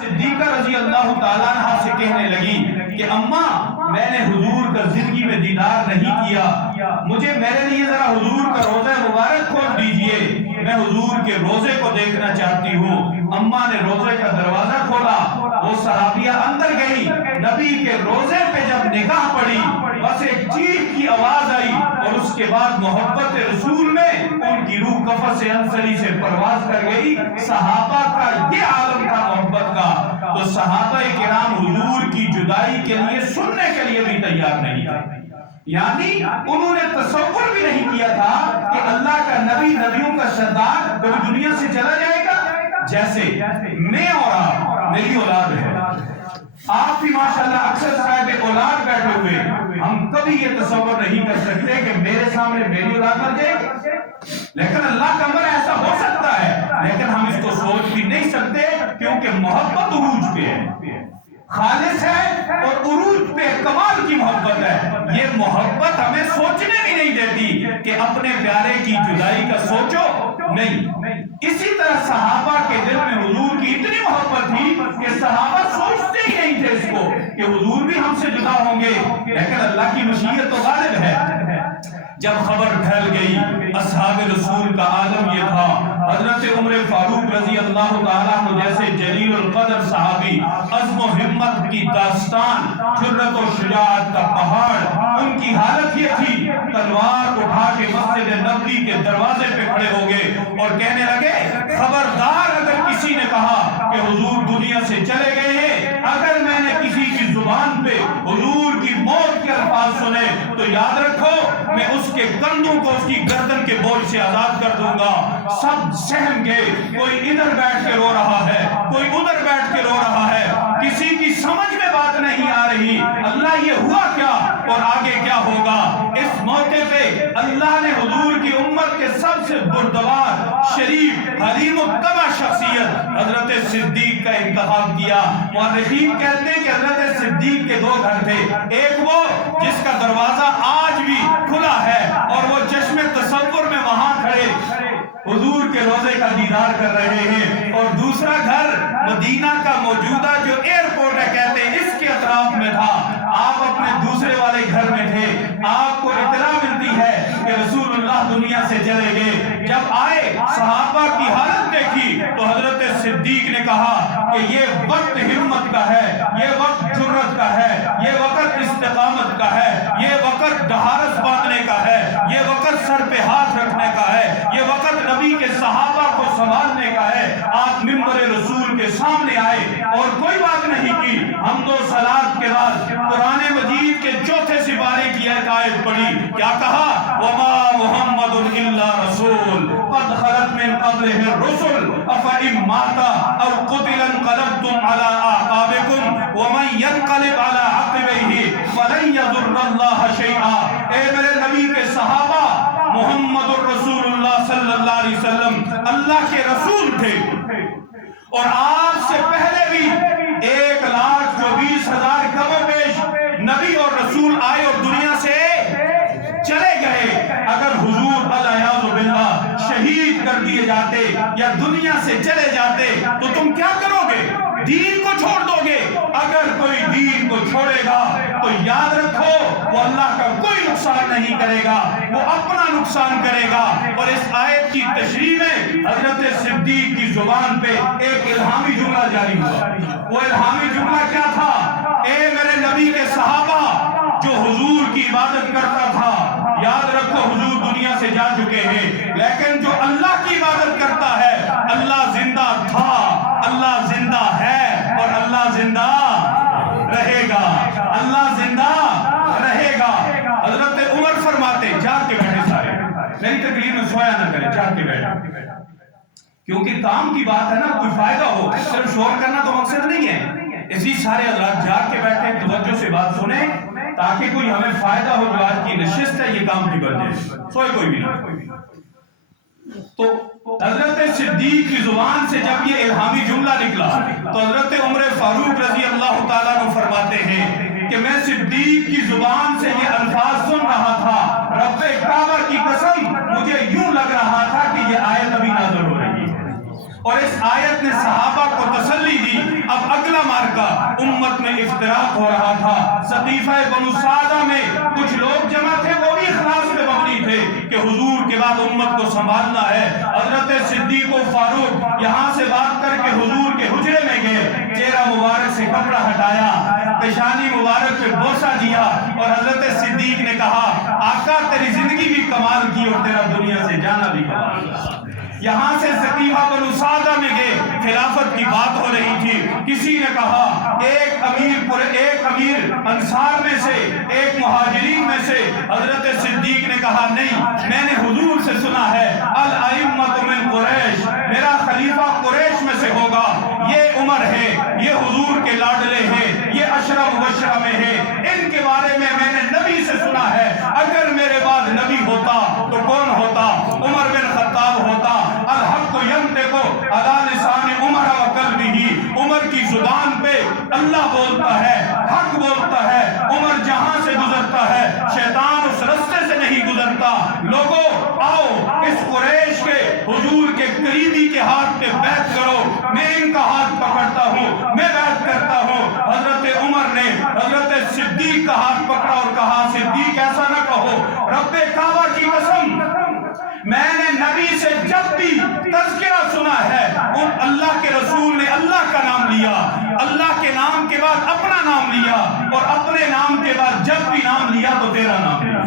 صدیقہ رضی اللہ تعالیٰ عنہ سے کہنے لگی کہ اماں میں نے حضور کا زندگی میں دیدار نہیں کیا، مجھے میرے لیے ذرا حضور کا روضہ مبارک کھول دیجئے، میں حضور کے روضے کو دیکھنا چاہتی ہوں۔ اماں نے روضے کا دروازہ کھولا، وہ صحابیہ اندر گئی، نبی کے روضے پہ جب نگاہ پڑی بس ایک چیخ کی آواز آئی، اور اس کے بعد محبت رسول میں ان کی روح قفس انصری سے پرواز کر گئی۔ صحابہ کا یہ عالم تھا محبت کا، تو صحابہ کرام حضور کی جدائی کے لیے سننے کے لیے بھی تیار نہیں تھے۔ یعنی انہوں نے تصور بھی نہیں کیا تھا کہ اللہ کا نبی، نبیوں کا سردار کبھی دنیا سے چلا جائے گا۔ جیسے میں اور آپ، میری اولاد ہے، آپ بھی ماشاءاللہ اکثر صاحب اولاد بیٹھے ہوئے، ہم کبھی یہ تصور نہیں کر سکتے کہ میرے سامنے میری اولاد مر جائے گی، لیکن اللہ کا امر ایسا ہو سکتا ہے، لیکن ہم اس کو سوچ بھی نہیں سکتے کیونکہ محبت عروج پہ ہے، خالص ہے اور عروج پہ کمال کی محبت ہے۔ یہ محبت ہمیں سوچنے بھی نہیں دیتی کہ اپنے پیارے کی جدائی کا سوچو نہیں۔ اسی طرح صحابہ کے دل میں حضور کی اتنی محبت تھی کہ صحابہ سوچتے ہی نہیں تھے اس کو کہ حضور بھی ہم سے جدا ہوں گے، لیکن اللہ کی مشیت تو غالب ہے۔ جب خبر پھیل گئی اصحاب رسول کا عالم یہ تھا، حضرت عمر فاروق رضی اللہ تعالیٰ عنہ جیسے جلیل القدر صحابی، عزم و ہمت کی داستان، جرأت و شجاعت کا پہاڑ، ان کی حالت یہ تھی تلوار اٹھا کے مسجد نبوی کے دروازے پہ کھڑے ہو گئے اور کہنے لگے خبردار اگر کسی نے کہا کہ حضور دنیا سے چلے گئے ہیں، اگر میں نے کسی کی زبان پہ حضور کی موت کے الفاظ سنے تو یاد رکھو میں اس کے کندھوں کو اس کی گردن کے بوجھ سے آزاد کر دوں گا۔ سب سہم گئے، کوئی ادھر بیٹھ کے رو رہا ہے، کوئی ادھر بیٹھ کے رو رہا ہے، کسی کی سمجھ میں بات نہیں آ رہی اللہ یہ ہوا کیا اور آگے کیا ہوگا۔ اس موقع پہ اللہ نے حضور کی امت کے سب سے بردبار، شریف، حلیم الطبع شخصیت حضرت صدیق کا انتخاب کیا۔ مورخین کہتے ہیں کہ حضرت صدیق کے دو گھر تھے، ایک وہ جس کا دروازہ آج بھی کھلا ہے اور وہ چشم تصور میں وہاں کھڑے حضور کے روضے کا دیدار کر رہے ہیں، اور دوسرا گھر مدینہ کا موجودہ جو ایئرپورٹ ہے کہتے ہیں اس کے اطراف میں تھا۔ آپ اپنے دوسرے والے گھر میں تھے، آپ کو اطلاع ملتی ہے کہ رسول اللہ دنیا سے چلے گئے۔ جب آئے صحابہ کی حالت دیکھی تو حضرت صدیق نے کہا کہ یہ وقت ہمت کا ہے، یہ وقت جرأت کا ہے، یہ وقت استقامت کا ہے، یہ وقت ڈھارس باندھنے کا ہے، یہ وقت سر پہ ہاتھ رکھنے کا ہے، یہ وقت نبی کے صحابہ کو سنبھالنے کا ہے۔ آپ منبر رسول کے سامنے آئے اور کوئی بات نہیں کی، حمد و صلات کے بعد قرآن مجید کے چوتھے سپارے کی ایک آیت پڑھی، کیا کہا وما محمد الا رسول قد خلت من قبلہ الرسل افئن مات او قتل انقلبتم على اعقابکم ومن ينقلب على عقبیہ فلن یضر اللہ شیئا۔ اے میرے نبی کے صحابہ، محمد الرسول اللہ صلی اللہ علیہ وسلم اللہ کے رسول تھے، اور آپ سے پہلے بھی 1,20,000 کم و بیش نبی اور رسول آئے اور دنیا سے چلے گئے۔ اگر حضور علیہ باللہ شہید کر دیے جاتے یا دنیا سے چلے جاتے تو تم کیا کرو گے؟ دین کو چھوڑ دو گے۔ اگر کوئی دین کو چھوڑے گا تو یاد رکھو وہ اللہ کا کوئی نقصان نہیں کرے گا، وہ اپنا نقصان کرے گا۔ اور اس آیت کی تشریح میں حضرت صدیق کی زبان پہ ایک الہامی جملہ جاری ہوا۔ وہ الہامی جملہ کیا تھا؟ اے میرے نبی کے صحابہ، جو حضور کی عبادت کرتا تھا، یاد رکھو حضور دنیا سے جا چکے ہیں، لیکن جو اللہ کی عبادت کرتا ہے اللہ زندہ تھا، اللہ زندہ ہے اور اللہ زندہ رہے گا، اللہ زندہ رہے گا۔ حضرت عمر فرماتے جاگ کے بیٹھے سارے، میری تقریر میں سویا نہ کریں، جاگ کے بیٹھے، کیونکہ کام کی بات ہے نا، کوئی فائدہ ہو، صرف شور کرنا تو مقصد نہیں ہے۔ اسی سارے حضرات جاگ کے بیٹھے توجہ سے بات سنیں تاکہ کوئی ہمیں فائدہ ہو۔ جو آج کی نشست ہے یہ کام کی بن جائے، سوئے کوئی بھی نہ۔ تو حضرت صدیق کی زبان سے جب یہ الہامی جملہ نکلا تو حضرت عمر فاروق رضی اللہ تعالیٰ عنہ فرماتے ہیں کہ میں صدیق کی زبان سے یہ الفاظ سن رہا تھا، رب کعبہ کی قسم مجھے یوں لگ رہا تھا کہ یہ آیت ابھی نازل ہو رہی ہے، اور اس آیت نے صحابہ کو تسلی دی۔ اب اگلا مارکا امت میں افتراق ہو رہا تھا. سقیفہ بنو سعدہ میں کچھ لوگ جمع تھے، وہ بھی اخلاص پہ مبنی تھے کہ حضور کے بعد امت کو سنبھالنا ہے. حضرت صدیق و فاروق یہاں سے بات کر کے حضور کے حجرے میں گئے، چہرہ مبارک سے کپڑا ہٹایا، پیشانی مبارک پہ بوسہ دیا اور حضرت صدیق نے کہا آقا تیری زندگی بھی کمال کی اور تیرا دنیا سے جانا بھی کمال کی. یہاں سے سقیفہ بنو سعدہ میں گئے، خلافت کی بات ہو رہی تھی. کسی نے کہا ایک امیر انصار میں سے، ایک مہاجرین میں سے. حضرت صدیق نے کہا نہیں، میں نے حضور سے سنا ہے الائمۃ من قریش، میرا خلیفہ قریش میں سے ہوگا. یہ عمر ہے، یہ حضور کے لاڈلے ہیں، یہ عشرہ مبشرہ میں ہے. ان کے بارے میں نے نبی سے سنا ہے. اگر میرے بعد نبی ہوتا تو کون ہوتا؟ عمر بن خطاب ہوتا. الحق ینطق علی لسان عمر و قلبہ، عمر کی زبان پہ اللہ بولتا ہے، حق بولتا ہے. عمر جہاں سے گزرتا ہے شیطان اس رستے سے نہیں گزرتا. لوگوں آؤ اس قریش کے حضور کے قریبی کے ہاتھ پہ بیعت کرو. میں ان کا ہاتھ پکڑتا ہوں، میں بیعت کرتا ہوں. حضرت عمر نے حضرت صدیق کا ہاتھ پکڑا اور کہا صدیق ایسا نہ کہو، رب کعبہ کی قسم میں نے نبی سے جب بھی تذکرہ سنا ہے ان اللہ کے رسول نے اللہ کا نام لیا، اللہ کے نام کے بعد اپنا نام لیا اور اپنے نام کے بعد جب بھی نام لیا تو تیرا نام لیا.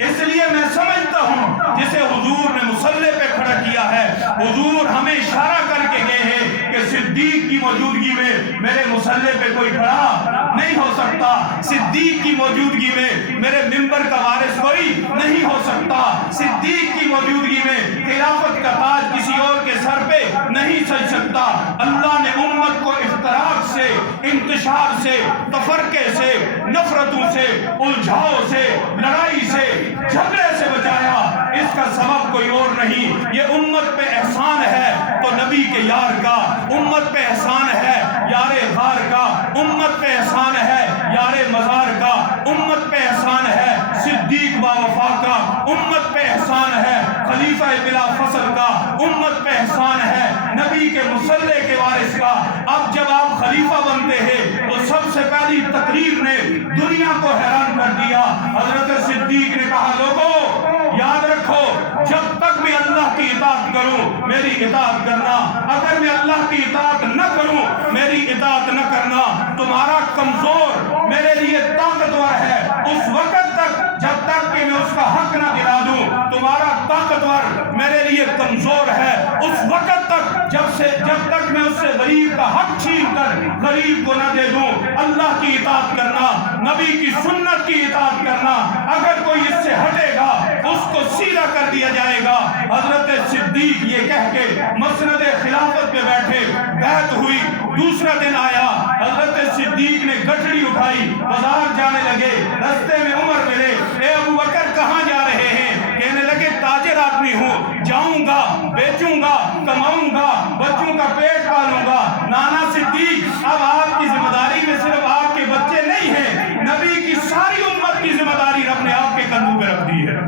اس لیے میں سمجھتا ہوں جسے حضور نے مصلی پہ کھڑا کیا ہے، حضور ہمیں اشارہ کر کے گئے ہیں کہ صدیق کی موجودگی میں میرے مصلی پہ کوئی کھڑا نہیں ہو سکتا. صدیق کی موجودگی میں میرے منبر کا وارث کوئی نہیں ہو سکتا. صدیق کی موجودگی میں خلافت کا تاج کسی اور کے سر پہ نہیں سج سکتا. اللہ نے امت کو افتراق سے، انتشار سے، تفرقے سے، نفرتوں سے، الجھاؤ سے، لڑائی سے، جھگڑے سے بچایا. اس کا سبب کوئی اور نہیں، یہ امت پہ احسان ہے تو نبی کے یار کا، امت پہ احسان ہے یار غار کا، امت پہ احسان ہے یار مزار کا، امت پہ احسان ہے صدیق با وفا کا، امت پہ احسان ہے خلیفہ بلا فصل کا، امت پہ احسان ہے نبی کے مصلی کے وارث کا. اب جب آپ خلیفہ بنتے ہیں تو سب سے پہلی تقریر نے دنیا کو حیران کر دیا. حضرت صدیق نے کہا لوگوں یاد رکھو جب تک میں اللہ کی اطاعت کروں میری اطاعت کرنا، اگر میں اللہ کی اطاعت نہ کروں میری اطاعت نہ کرنا. تمہارا کمزور میرے لیے طاقتور ہے اس وقت تک جب تک کہ میں اس کا حق نہ دلا دوں. تمہارا طاقتور میرے لیے کمزور ہے اس وقت تک جب تک میں اس سے غریب کا حق چھین کر غریب کو نہ دے دوں. اللہ کی اطاعت کرنا، نبی کی سنت کی اطاعت کرنا، اگر کوئی اس سے ہٹے گا اس کو سیدھا کر دیا جائے گا. حضرت صدیق یہ کہہ کے مسند خلافت پہ بیٹھے، بیعت ہوئی. دوسرا دن آیا، حضرت صدیق نے گٹھڑی اٹھائی، بازار جانے لگے. رستے میں عمر ملے، اے ابو بکر کہاں جا رہے ہیں؟ کہنے لگے تاجر آدمی ہوں، جاؤں گا، بیچوں گا، کماؤں گا، بچوں کا پیٹ پالوں گا. نانا صدیق اب آپ کی ذمہ داری میں صرف آپ کے بچے نہیں ہیں، نبی کی ساری امت کی ذمہ داری رب نے آپ کے کندھوں پہ رکھ دی ہے.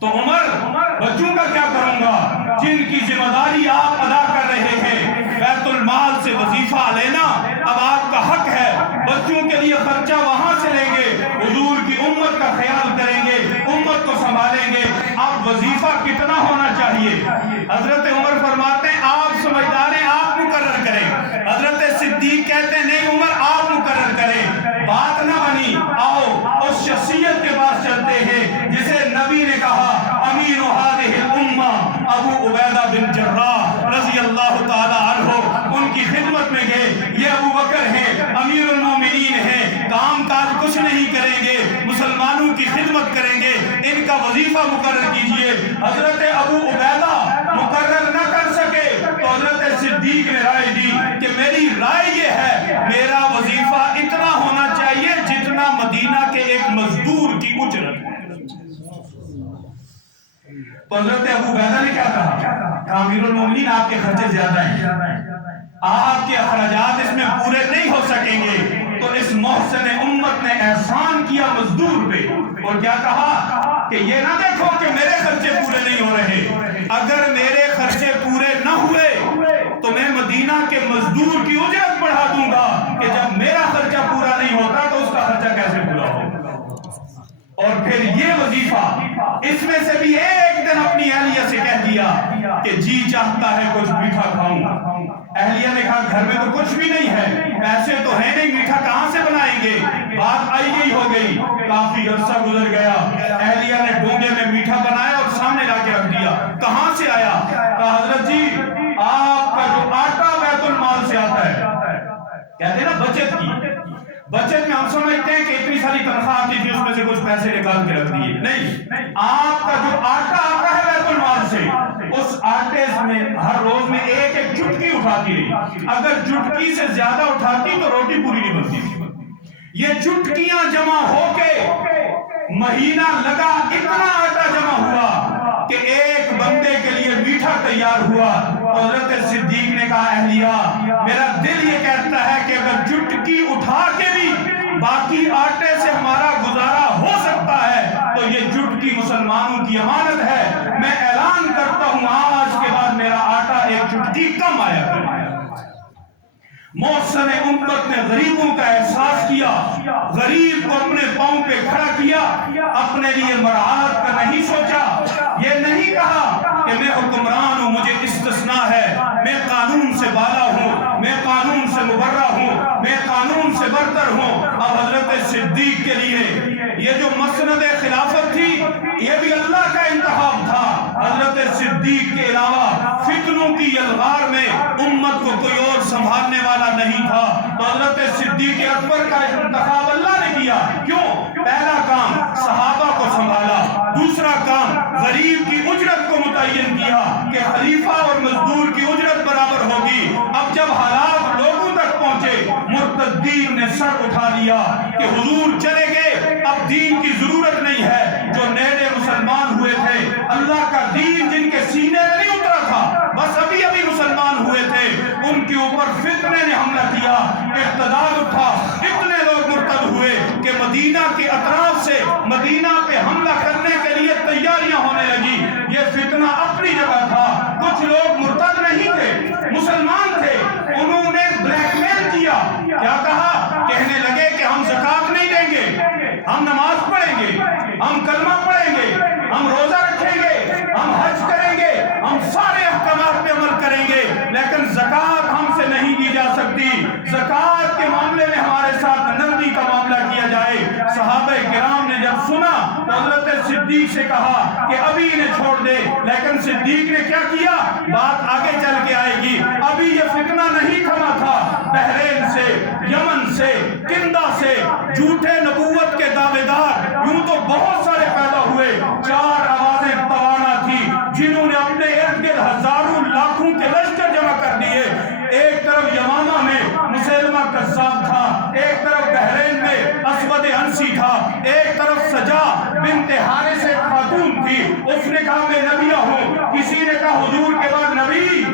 تو عمر بچوں کا کیا کروں گا جن کی ذمہ داری آپ ادا کر رہے ہیں؟ بیت المال سے وظیفہ لینا اب آپ کا حق ہے. بچوں کے لیے خرچہ وہاں سے لیں گے، حضور کی امت کا خیال کریں گے، امت کو سنبھالیں گے. اب وظیفہ کتنا ہونا چاہیے؟ حضرت عمر فرماتے ہیں آپ سمجھدار ہیں، آپ مقرر کریں. حضرت صدیق کہتے ہیں نہیں عمر آپ مقرر کریں. بات نہ بنی، آؤ اس شخصیت کے پاس چلتے ہیں جسے نبی نے کہا امین هذه الامہ ابو عبیدہ بن جراح رضی اللہ تعالی عنہ. ان کی خدمت میں گئے. یہ ابو بکر ہیں، امیر المومنین ہیں، کام کاج کچھ نہیں کریں گے، مسلمانوں کی خدمت کریں گے، ان کا وظیفہ مقرر کیجئے. حضرت ابو عبیدہ مقرر نہ کر سکے تو حضرت صدیق نے رائے دی کہ میری رائے یہ ہے میرا وظیفہ اتنا ہونا چاہیے جتنا مدینہ کے ایک مزدور کی اجرت ہے. تو حضرت ابو عبیدہ نے کیا کہا؟ امیر المومنین آپ کے خرچے زیادہ ہیں، آپ کے اخراجات اس میں پورے نہیں ہو سکیں گے. تو اس محسن امت نے احسان کیا مزدور پہ اور کیا کہا کہ یہ نہ دیکھو کہ میرے خرچے پورے نہیں ہو رہے، اگر میرے خرچے پورے نہ ہوئے تو میں مدینہ مدینہ کے مزدور کی اجرت بڑھا دوں گا کہ جب میرا خرچہ پورا نہیں ہوتا تو اس کا خرچہ کیسے پورا ہوگا۔ اور پھر یہ وظیفہ، اس میں سے بھی ایک دن اپنی اہلیہ سے کہہ دیا کہ جی چاہتا ہے کچھ میٹھا کھاؤں۔ اہلیہ نے کہا گھر میں تو کچھ بھی نہیں ہے، پیسے تو ہے نہیں، میٹھا کہاں سے بنائیں گے؟ بات آئی گئی ہو گئی، کافی عرصہ گزر گیا، اہلیہ نے ڈونگے میں میٹھا بنایا اور سامنے لا کے رکھ دیا۔ کہاں سے آیا؟ کہا حضرت جی آپ کا جو آٹا بیت المال سے آتا ہے، کہتے ہیں نا بچت کی، بچت میں ہم سمجھتے ہیں کہ اتنی ساری تنخواہ آتی تھی اس میں سے کچھ پیسے نکال کے رکھ دیے، نہیں، آپ کا جو آٹا آتا ہے بیت المال سے، اس آٹے میں ہر روز میں ایک ایک چٹکی اٹھاتی رہی، اگر چٹکی سے زیادہ اٹھاتی تو روٹی پوری نہیں بنتی تھی۔ یہ چٹکیاں جمع ہو کے مہینہ لگا، اتنا آٹا جمع ہوا کہ ایک بندے کے لیے میٹھا تیار ہوا۔ حضرت صدیق نے کہا اہلیہ میرا دل یہ کہتا ہے کہ اگر چٹکی اٹھا کے بھی باقی آٹے سے ہمارا گزارا ہو سکتا ہے تو یہ چٹکی مسلمانوں کی امانت ہے، میں اعلان کرتا ہوں آج کے بعد میرا آٹا ایک چٹکی کم آیا کرے۔ محسن امت نے غریبوں کا احساس کیا، غریب کو اپنے پاؤں پہ کھڑا کیا، اپنے لیے مراعات کا نہیں سوچا، یہ نہیں کہا کہ میں حکمران ہوں مجھے استثناء ہے، میں قانون سے بالا ہوں، میں قانون سے مبرہ ہوں، میں قانون سے برتر ہوں۔ اب حضرت صدیق کے لیے یہ جو مسند خلافت تھی یہ بھی اللہ کا انتخاب تھا۔ حضرت صدیق کے علاوہ فتنوں کی یلغار میں امت کو کوئی اور سنبھالنے والا نہیں تھا، تو حضرت صدیق اکبر کا انتخاب اللہ نے کیا۔ کیوں؟ پہلا کام صحابہ کو سنبھالا، دوسرا کام غریب کی اجرت کو متعین کیا کہ خلیفہ اور مزدور کی اجرت برابر ہوگی۔ اب جب حالات لوگوں تک پہنچے، مرتدین نے سر اٹھا لیا کہ حضور چلے گئے، اب دین کی ضرورت نہیں ہے۔ جو نئے مسلمان ہوئے تھے، اللہ کا دین جن کے سینے میں نہیں اترا تھا، بس ابھی مسلمان ہوئے تھے، ان کے اوپر فتنے نے حملہ کیا، اقتدار اٹھا، اتنے لوگ مرتد ہوئے کہ مدینہ کے اطراف سے مدینہ پہ حملہ کرنے کے لیے تیاریاں ہونے لگی۔ یہ فتنہ اپنی جگہ تھا، کچھ لوگ مرتد نہیں تھے، مسلمان تھے، انہوں نے بلیک میل کیا، کیا کہا؟ کہنے لگے کہ ہم زکوٰۃ نہیں دیں گے، ہم نماز پڑھیں گے، ہم کلمہ پڑھیں گے، ہم روزہ رکھیں گے، ہم حج کریں گے، ہم سارے احکامات پہ عمل کریں گے، لیکن زکوٰۃ ہم سے نہیں دی جا سکتی، زکوٰۃ کے معاملے میں ہمارے ساتھ نرمی کا معاملہ کیا جائے۔ صحابہ کرام نے جب سنا تو حضرت صدیق سے کہا کہ ابھی انہیں چھوڑ دے، لیکن صدیق نے کیا کیا؟ بات آگے چل کے آئے گی، ابھی یہ فتنہ نہیں تھما تھا، بحرین سے، یمن سے، کندہ سے جھوٹے نبوت کے دعوے دار یوں تو بہت سارے پیدا ہوئے، چار آوازیں توانا تھی جنہوں نے اپنے ارد گرد ہزاروں لاکھوں کے لشکر جمع کر دیے۔ ایک طرف یمامہ میں مسیلمہ کذاب تھا، ایک طرف بحرین میں اسود عنسی تھا، ایک طرف سجا بنت حارث ایک خاتون تھی، اس نے کہا میں نبیہ ہوں، کسی نے کہا حضور کے بعد نبی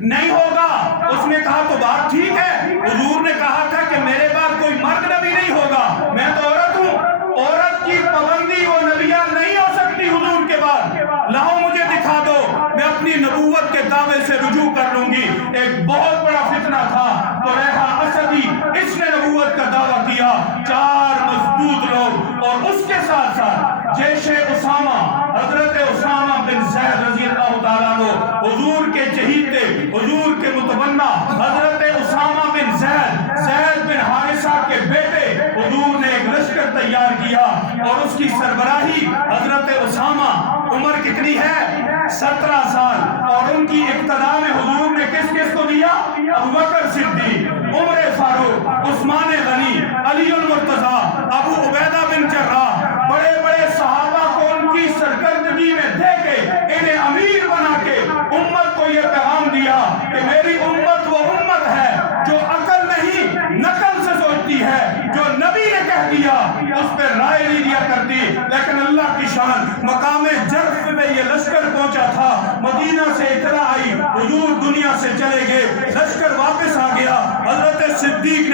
نہیں ہوگا، اس نے کہا تو بات ٹھیک ہے، حضور نے کہا تھا کہ میرے بعد کوئی مرد نبی نہیں ہوگا، میں تو عورت ہوں، عورت کی پابندی وہ نبیہ نہیں ہو سکتی حضور کے بعد، لاؤ مجھے دکھا دو، میں اپنی نبوت کے دعوے سے رجوع کر لوں گی۔ ایک بہت بڑا فتنہ تھا، تو ریحہ اسدی اس نے نبوت کا دعویٰ کیا، چار مضبوط لوگ، اور اس کے ساتھ ساتھ جیش اسامہ، حضرت اسامہ بن زید رضی اللہ تعالیٰ عنہ، حضور کے چہیتے، حضور کے متبنہ، حضرت اسامہ بن زید، زید بن حارثہ کے بیٹے، حضور نے ایک لشکر تیار کیا، اور اس کی سربراہی حضرت اسامہ، عمر کتنی ہے؟ 17 سال، اور ان کی ابتدا میں حضور نے کس کس کو دیا؟ ابوبکر صدیق، عمر فاروق، عثمان غنی، علی المرتضیٰ، ابو عبیدہ بن جراح، بڑے بڑے صحابہ کو ان کی سرکردگی میں دے کے انہیں امیر بنا کے امت کو یہ پیغام دیا کہ میری امت وہ امت ہے جو عقل نہیں نقل سے سوچتی ہے، جو نبی نے کہہ دیا اس پہ رائے نہیں دیا کرتی۔ لیکن اللہ کی شان، مقام جرف میں یہ لشکر پہنچا تھا، مدینہ سے اطلاع آئی، حضور دنیا سے چلے گئے، لشکر واپس آ گیا، حضرت صدیق نے